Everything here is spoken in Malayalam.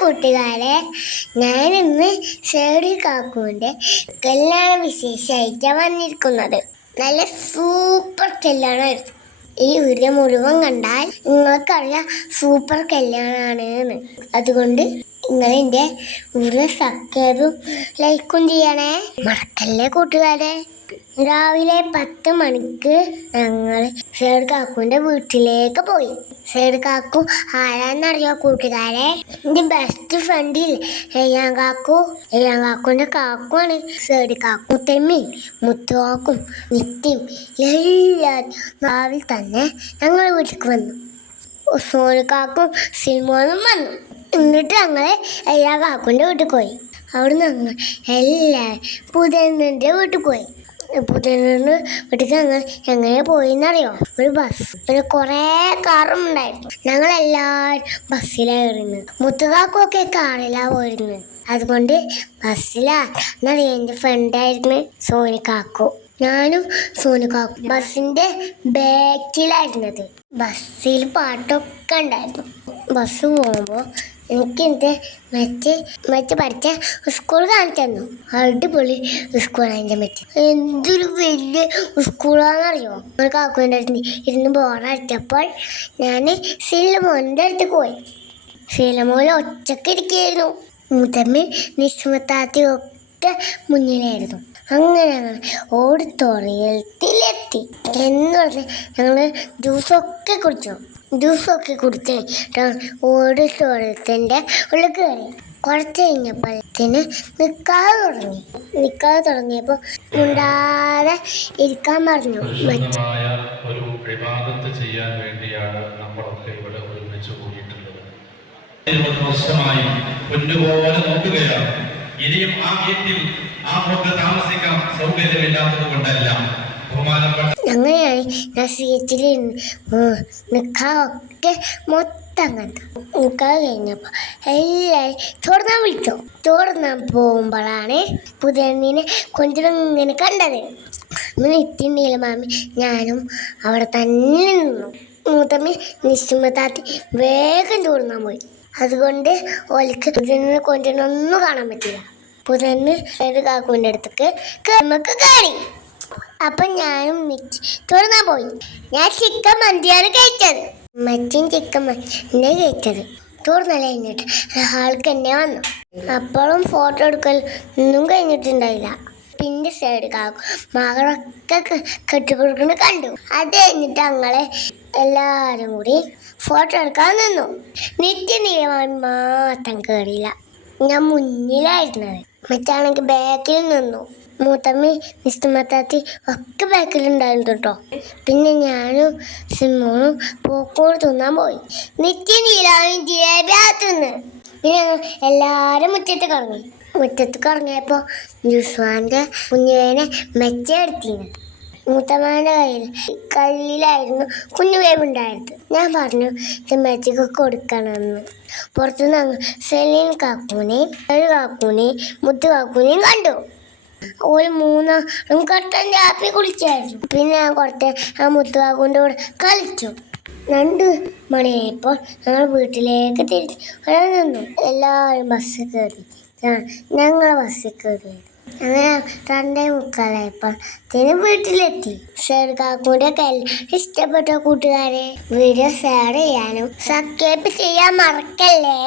കൂട്ടുകാരെ, ഞാനിന്ന് ഷേഡി കാക്കുവിൻ്റെ കല്യാണ വിശേഷമായിട്ടാണ് വന്നിരിക്കുന്നത്. നല്ല സൂപ്പർ കല്യാണമായിരുന്നു. ഈ വീഡിയോ മുഴുവൻ കണ്ടാൽ നിങ്ങൾക്കറിയാം സൂപ്പർ കല്യാണമാണ് എന്ന്. അതുകൊണ്ട് നിങ്ങളെൻ്റെ വീഡിയോ സബ്സ്ക്രൈബും ലൈക്കും ചെയ്യണേ, മറക്കല്ലേ കൂട്ടുകാരെ. രാവിലെ 10 മണിക്ക് ഞങ്ങൾ ഷേഡ് കാക്കുവിൻ്റെ വീട്ടിലേക്ക് പോയി. ഷേഡ് കാക്കു ആരാന്നറിയോ കൂട്ടുകാരെ? എൻ്റെ ബെസ്റ്റ് ഫ്രണ്ടിൽ കാക്കുവിൻ്റെ കാക്കുവാണ് ഷേഡ് കാക്കു. മുത്തമ്മയും മുത്തുവാക്കും നിത്യയും എല്ലാവരും രാവിലെ തന്നെ ഞങ്ങൾ വീട്ടിലേക്ക് വന്നു. സോനു കാക്കും സിനിമോനും വന്നു. എന്നിട്ട് ഞങ്ങൾ കാക്കുവിൻ്റെ വീട്ടിൽ പോയി. അവിടുന്ന് ഞങ്ങൾ എല്ലാവരും പുതിയണ്ണിൻ്റെ വീട്ടിൽ പോയി. പുതിയണ്ണിൻ്റെ വീട്ടിൽ ഞങ്ങൾ എങ്ങനെ പോയിന്നറിയോ? ഒരു ബസ്, പിന്നെ കുറേ കാറും ഉണ്ടായിരുന്നു. ഞങ്ങളെല്ലാവരും ബസ്സിലായിരുന്നു. മുത്തുകാക്കുമൊക്കെ കാറിലാണ് പോയിരുന്നത്. അതുകൊണ്ട് ബസ്സിലാന്നറിയാം. എൻ്റെ ഫ്രണ്ടായിരുന്നു സോനിക്കാക്കു. ഞാനും സോനിക്കാക്കും ബസ്സിൻ്റെ ബാക്കിലായിരുന്നത്. ബസ്സിൽ പാട്ടൊക്കെ ഉണ്ടായിരുന്നു. ബസ് പോകുമ്പോൾ എനിക്ക് മറ്റേ പഠിച്ച സ്കൂൾ കാണിച്ചു തന്നു. അടിപൊളി സ്കൂളാണ് എൻ്റെ മറ്റേ. എന്തൊരു വലിയ സ്കൂളാണെന്നറിയോ? ഒരു കാക്കുവിൻ്റെ അടുത്ത് ഇരുന്ന് ബോറടിച്ചപ്പോൾ ഞാൻ ശീലമോൻ്റെ അടുത്ത് പോയി. ശീലമോൻ ഒറ്റക്ക് ഇരിക്കുകയായിരുന്നു. മുത്തമ്മ നിസ്മത്താത്തി ഒക്കെ മുന്നിലായിരുന്നു. അങ്ങനെ ഞങ്ങൾ ഓഡിറ്റോറിയത്തിലെത്തി. എന്ന് പറഞ്ഞാൽ ഞങ്ങൾ ജ്യൂസൊക്കെ കുടിച്ച് ഓഡിറ്റോറിയത്തിൻ്റെ ഉള്ളിൽ കയറി. കുറച്ച് കഴിഞ്ഞപ്പോഴത്തേന് നിൽക്കാതെ തുടങ്ങിയപ്പോൾ ഉണ്ടാതെ ഇരിക്കാൻ പറഞ്ഞു. ഒരു ഇബാദത്ത് ചെയ്യാൻ വേണ്ടിയാണ് നമ്മളൊക്കെ ഇവിടെ ഒരുമിച്ച് കൂടിയിട്ടുള്ളത്. 20 വർഷമായി പൊന്നുപോലെ നോക്കുകയാണ്. ഇനിയും ആ വീട്ടിൽ ആ മുഖത്ത് താമസിക്കാൻ സൗകര്യമില്ലാത്തത് കൊണ്ടല്ല, അങ്ങനെയാണ് ഞാൻ സീറ്റിൽ നിൽക്കാതൊക്കെ മൊത്തം കണ്ടു. നിൽക്കാതെ കഴിഞ്ഞപ്പോൾ എല്ലാവരും ചോറുന്നാൻ വിളിച്ചു. ചോറുന്നാൻ പോകുമ്പോഴാണ് പുതിയണ്ണിനെ കൊഞ്ചിനും ഇങ്ങനെ കണ്ടത്. നിത്യണ്ടീല മാമി ഞാനും അവിടെ തന്നെ നിന്നു. മൂത്തമ്മ നിശ്ചിമത്താത്തി വേഗം ചോറുന്നാൻ പോയി. അതുകൊണ്ട് ഓലിക്ക് പുതിയണ്ണിനെ കൊഞ്ചിനൊന്നും കാണാൻ പറ്റില്ല. പുതിയണ്ണ് ഒരു കാക്കുവിൻ്റെ അടുത്തേക്ക് നമുക്ക് കയറി. അപ്പം ഞാനും ചോറുന്നാൻ പോയി. ഞാൻ ചിക്കൻ മന്തിയാണ് കഴിച്ചത്. മറ്റും ചിക്കൻ മന്തിനെ കഴിച്ചത്. ചോറുന്നല്ല കഴിഞ്ഞിട്ട് ആൾക്ക് എന്നെ വന്നു. അപ്പോഴും ഫോട്ടോ എടുക്കൽ ഒന്നും കഴിഞ്ഞിട്ടുണ്ടായില്ല. പിന്നെ സൈഡ് കാക്കും മകളൊക്കെ കെട്ടിക്കൊടുക്കുന്നത് കണ്ടു. അത് കഴിഞ്ഞിട്ട് ഞങ്ങളെ എല്ലാവരും കൂടി ഫോട്ടോ എടുക്കാൻ നിന്നു. നിത്യനീളമാൻ മാത്രം കയറിയില്ല. ഞാൻ മുന്നിലായിരുന്നത്. മറ്റാണെങ്കിൽ ബാക്കിൽ നിന്നു. മൂത്തമ്മ നിസ്തുമത്താത്തി ഒക്കെ ബാക്കിലുണ്ടായിരുന്നു കേട്ടോ. പിന്നെ ഞാനും സിമ്മോനും പോക്കോട് തിന്നാൻ പോയി. നിത്യനീലാവും ജിലേബിയാത്തുനിന്ന്. പിന്നെ എല്ലാവരും മുറ്റത്ത് കറങ്ങിയപ്പോൾ ജുസ്വാൻ്റെ കുഞ്ഞുവേനെ മെച്ചെടുത്തിന്ന്. മൂത്തമ്മേൻ്റെ കയ്യിലായിരുന്നു കുഞ്ഞുവേവുണ്ടായിരുന്നത്. ഞാൻ പറഞ്ഞു ഇത് മെച്ചക്ക് കൊടുക്കണമെന്ന്. പുറത്തുനിന്ന് സെലീൻ കാക്കൂനെയും ഒരു കാക്കൂനെയും മുത്തു കാക്കൂനെയും കണ്ടു. ഒരു 3 കട്ടൻ കാപ്പി കുടിച്ചായിരുന്നു. പിന്നെ ഞാൻ കുറച്ച് ആ മുത്തുകാക്കൂൻ്റെ കൂടെ കളിച്ചു. 2 മണിയായപ്പോൾ ഞങ്ങൾ വീട്ടിലേക്ക് വരാൻ നിന്നു. എല്ലാവരും ബസ്സിൽ കയറി. ഞങ്ങൾ ബസ്സിൽ കയറി. അങ്ങനെ 2:45 വീട്ടിലെത്തി. ഷേഡ് കാക്കൂൻ്റെ ഇഷ്ടപ്പെട്ട കൂട്ടുകാരെ വീഡിയോ ഷെയർ ചെയ്യാനും സബ്സ്ക്രൈബ് ചെയ്യാൻ മറക്കല്ലേ.